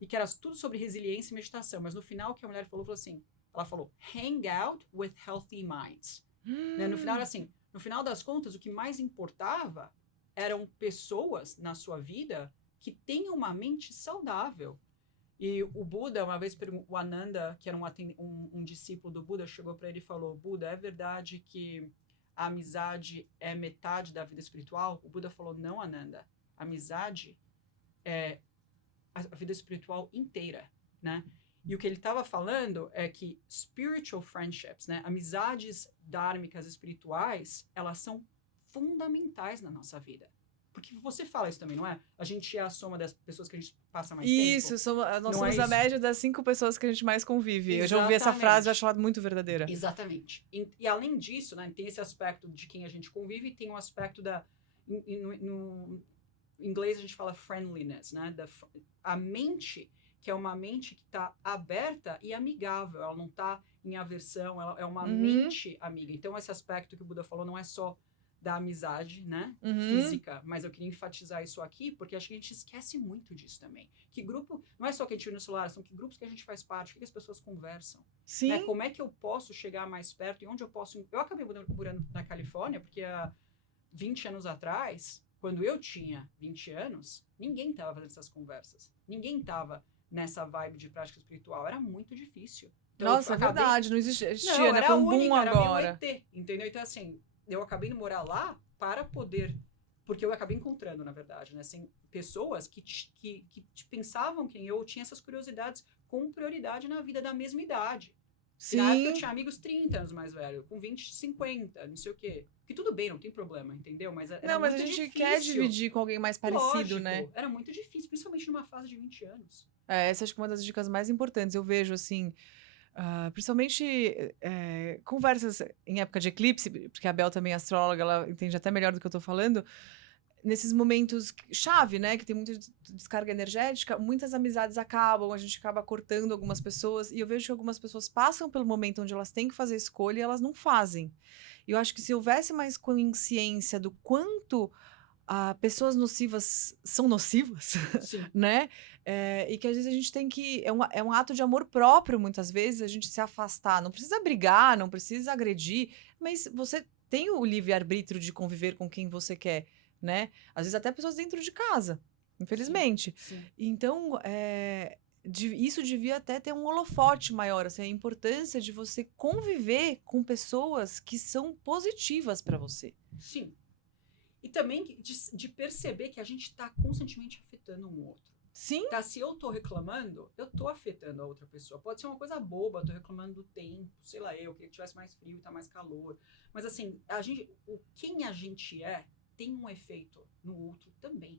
e que era tudo sobre resiliência e meditação. Mas no final, o que a mulher falou assim, ela falou, hang out with healthy minds. Né? No final, era assim, no final das contas, o que mais importava eram pessoas na sua vida que tenham uma mente saudável. E o Buda, uma vez, o Ananda, que era um discípulo do Buda, chegou para ele e falou, Buda, é verdade que a amizade é metade da vida espiritual? O Buda falou, não, Ananda, a amizade é a vida espiritual inteira, né? E o que ele estava falando é que spiritual friendships, né, amizades dármicas espirituais, elas são fundamentais na nossa vida. Porque você fala isso também, não é? A gente é a soma das pessoas que a gente passa mais tempo. Isso, nós somos a média das 5 pessoas que a gente mais convive. Exatamente. Eu já ouvi essa frase e acho ela muito verdadeira. Exatamente. E além disso, né, tem esse aspecto de quem a gente convive e tem um aspecto no inglês a gente fala friendliness, né? A mente, que é uma mente que está aberta e amigável, ela não está em aversão, ela é uma Uhum. mente amiga. Então, esse aspecto que o Buda falou não é só da amizade, né, física, mas eu queria enfatizar isso aqui, porque acho que a gente esquece muito disso também. Que grupo, não é só que a gente vê no celular, são que grupos que a gente faz parte, o que as pessoas conversam. Sim. Né? Como é que eu posso chegar mais perto e onde eu posso... Eu acabei morando na Califórnia, porque há 20 anos atrás, quando eu tinha 20 anos, ninguém estava fazendo essas conversas. Ninguém estava nessa vibe de prática espiritual. Era muito difícil. Então, Nossa, é verdade, não existia, não, né? era Foi a um boom única, era meio agora. ET, entendeu? Então, assim, eu acabei indo morar lá para poder... Porque eu acabei encontrando, na verdade, né? Assim, pessoas que pensavam que eu tinha essas curiosidades com prioridade na vida da mesma idade. E na época eu Sim. tinha amigos 30 anos mais velhos, com 20, 50, não sei o quê. Que tudo bem, não tem problema, entendeu? Mas era Não, mas a muito gente difícil. quer dividir com alguém mais parecido, Lógico, né? era muito difícil, principalmente numa fase de 20 anos. Essa acho que é uma das dicas mais importantes. Eu vejo, assim, principalmente conversas em época de eclipse, porque a Bel também é astróloga, ela entende até melhor do que eu tô falando. Nesses momentos chave, né, que tem muita descarga energética, muitas amizades acabam, a gente acaba cortando algumas pessoas, e eu vejo que algumas pessoas passam pelo momento onde elas têm que fazer escolha e elas não fazem. E eu acho que se houvesse mais consciência do quanto pessoas nocivas são nocivas, Sim. né? E que às vezes a gente tem que. É um ato de amor próprio, muitas vezes, a gente se afastar. Não precisa brigar, não precisa agredir, mas você tem o livre-arbítrio de conviver com quem você quer, né? Às vezes até pessoas dentro de casa, infelizmente. Sim. Então, isso devia até ter um holofote maior, assim, a importância de você conviver com pessoas que são positivas para você. Sim. E também de perceber que a gente está constantemente afetando um outro. Sim. Tá, se eu tô reclamando, eu tô afetando a outra pessoa. Pode ser uma coisa boba, eu tô reclamando do tempo, sei lá, eu queria que tivesse mais frio e tá mais calor. Mas assim, quem a gente é tem um efeito no outro também.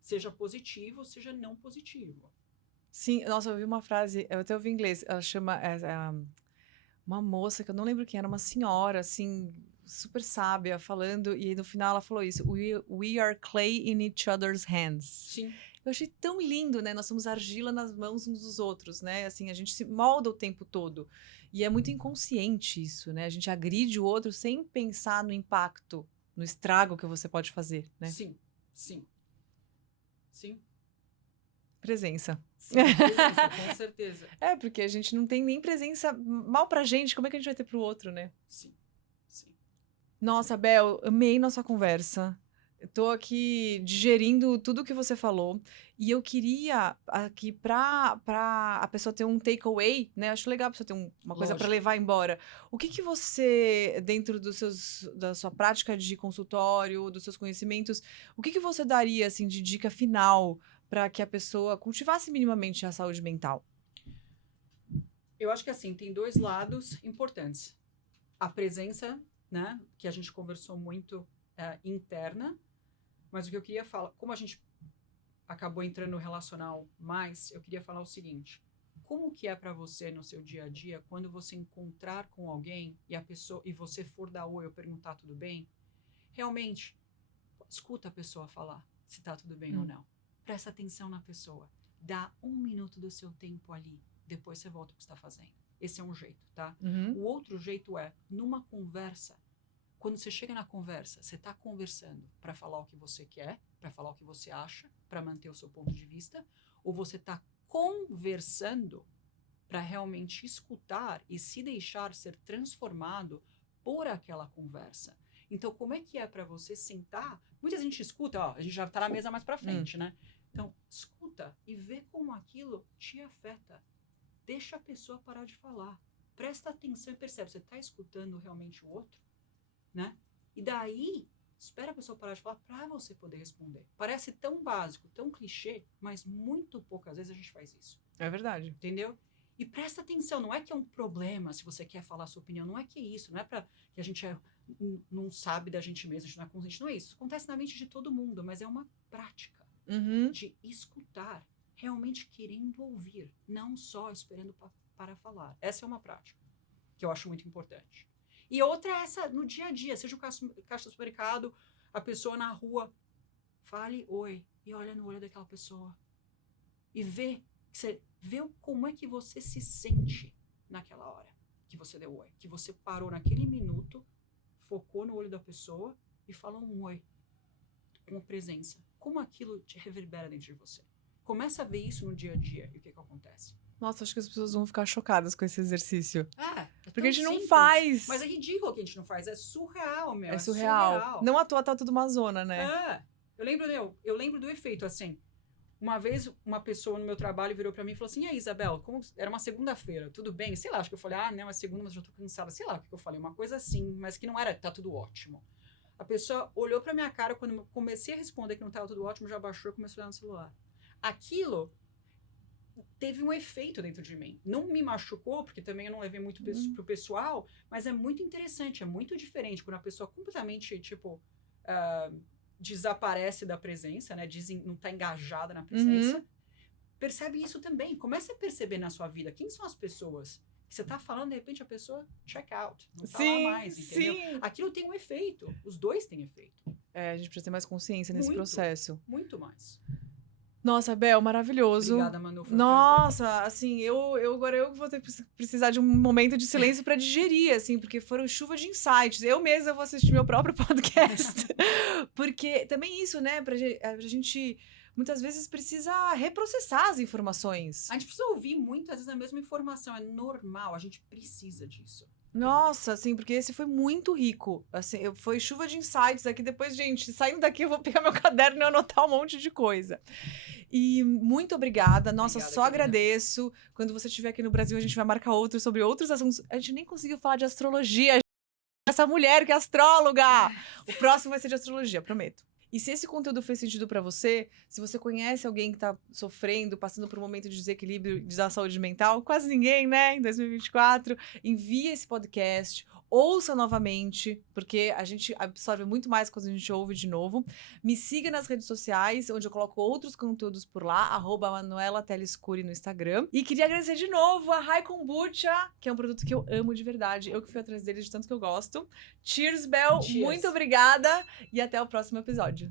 Seja positivo, seja não positivo. Sim, nossa, eu ouvi uma frase, eu até ouvi em inglês, ela chama uma moça que eu não lembro quem era, uma senhora, assim, super sábia, falando, e no final ela falou isso: We are clay in each other's hands. Sim. Eu achei tão lindo, né? Nós somos argila nas mãos uns dos outros, né? Assim, a gente se molda o tempo todo. E é muito inconsciente isso, né? A gente agride o outro sem pensar no impacto, no estrago que você pode fazer, né? Sim, sim. Sim. Presença. Sim, presença, com certeza. Porque a gente não tem nem presença mal pra gente, como é que a gente vai ter pro outro, né? Sim, sim. Nossa, Bel, amei nossa conversa. Eu tô aqui digerindo tudo que você falou. E eu queria aqui pra a pessoa ter um takeaway, né? Acho legal a pessoa ter uma coisa pra Lógico. levar embora. O que você, dentro da sua prática de consultório, dos seus conhecimentos, o que você daria, assim, de dica final para que a pessoa cultivasse minimamente a saúde mental? Eu acho que assim, tem dois lados importantes. A presença, né, que a gente conversou muito interna, mas o que eu queria falar, como a gente acabou entrando no relacional mais, eu queria falar o seguinte: como que é para você no seu dia a dia quando você encontrar com alguém e você for dar oi ou perguntar tudo bem? Realmente, escuta a pessoa falar se tá tudo bem ou não. Presta atenção na pessoa. Dá 1 minuto do seu tempo ali. Depois você volta o que está fazendo. Esse é um jeito, tá? O outro jeito é, numa conversa, quando você chega na conversa, você está conversando para falar o que você quer, para falar o que você acha, para manter o seu ponto de vista, ou você está conversando para realmente escutar e se deixar ser transformado por aquela conversa. Então, como é que é para você sentar? Muita gente escuta, ó, a gente já está na mesa mais para frente, né? Então, escuta e vê como aquilo te afeta. Deixa a pessoa parar de falar. Presta atenção e percebe, você está escutando realmente o outro? Né? E daí, espera a pessoa parar de falar para você poder responder. Parece tão básico, tão clichê, mas muito poucas vezes a gente faz isso. É verdade. Entendeu? E presta atenção, não é que é um problema se você quer falar a sua opinião, não é que é isso, não é para que a gente não sabe da gente mesmo, a gente não é consciente, não é isso. Isso acontece na mente de todo mundo, mas é uma prática de escutar, realmente querendo ouvir, não só esperando para falar. Essa é uma prática que eu acho muito importante. E outra é essa, no dia a dia, seja o caixa do supermercado, a pessoa na rua, fale oi e olha no olho daquela pessoa. E vê que você Vê como é que você se sente naquela hora que você deu oi. Que você parou naquele minuto, focou no olho da pessoa e falou um oi com presença. Como aquilo te reverbera dentro de você. Começa a ver isso no dia a dia e o que acontece. Nossa, acho que as pessoas vão ficar chocadas com esse exercício. Porque a gente não simples. faz. Mas é ridículo que a gente não faz. É surreal, meu. É surreal. Não à toa tá tudo uma zona, né? Eu lembro do efeito, assim. Uma vez, uma pessoa no meu trabalho virou pra mim e falou assim, e aí, Isabel, era uma segunda-feira, tudo bem? Sei lá, acho que eu falei, não, é segunda, mas eu já tô cansada. Sei lá o que eu falei, uma coisa assim, mas que não era, tá tudo ótimo. A pessoa olhou pra minha cara, quando eu comecei a responder que não tava tudo ótimo, já baixou e começou a olhar no celular. Aquilo teve um efeito dentro de mim. Não me machucou, porque também eu não levei muito pro pessoal, mas é muito interessante, é muito diferente quando a pessoa completamente, tipo, desaparece da presença, né? Não tá engajada na presença. Percebe isso também. Comece a perceber na sua vida quem são as pessoas que você tá falando, de repente a pessoa check out. Não tá lá mais, entendeu? Sim. Aquilo tem um efeito. Os dois têm efeito. A gente precisa ter mais consciência nesse processo. Muito mais. Nossa, Bel, maravilhoso. Obrigada, Manu. Nossa, assim, agora eu vou precisar de um momento de silêncio para digerir, assim, porque foram chuva de insights. Eu mesma vou assistir meu próprio podcast. Porque também isso, né, a gente muitas vezes precisa reprocessar as informações. A gente precisa ouvir muitas vezes a mesma informação, é normal, a gente precisa disso. Nossa, assim, porque esse foi muito rico. Assim, foi chuva de insights aqui. Depois, gente, saindo daqui, eu vou pegar meu caderno e anotar um monte de coisa. E muito obrigada. Nossa, Obrigada, só querida. Agradeço. Quando você estiver aqui no Brasil, a gente vai marcar outros sobre outros assuntos. A gente nem conseguiu falar de astrologia. Essa mulher que é astróloga. O próximo vai ser de astrologia, prometo. E se esse conteúdo fez sentido pra você, se você conhece alguém que tá sofrendo, passando por um momento de desequilíbrio da saúde mental, quase ninguém, né, em 2024, envie esse podcast, ouça novamente, porque a gente absorve muito mais quando a gente ouve de novo. Me siga nas redes sociais, onde eu coloco outros conteúdos por lá, @ManuelaTelescuri no Instagram. E queria agradecer de novo a Rai Kombucha, que é um produto que eu amo de verdade. Eu que fui atrás dele de tanto que eu gosto. Cheers, Bel. Cheers. Muito obrigada e até o próximo episódio.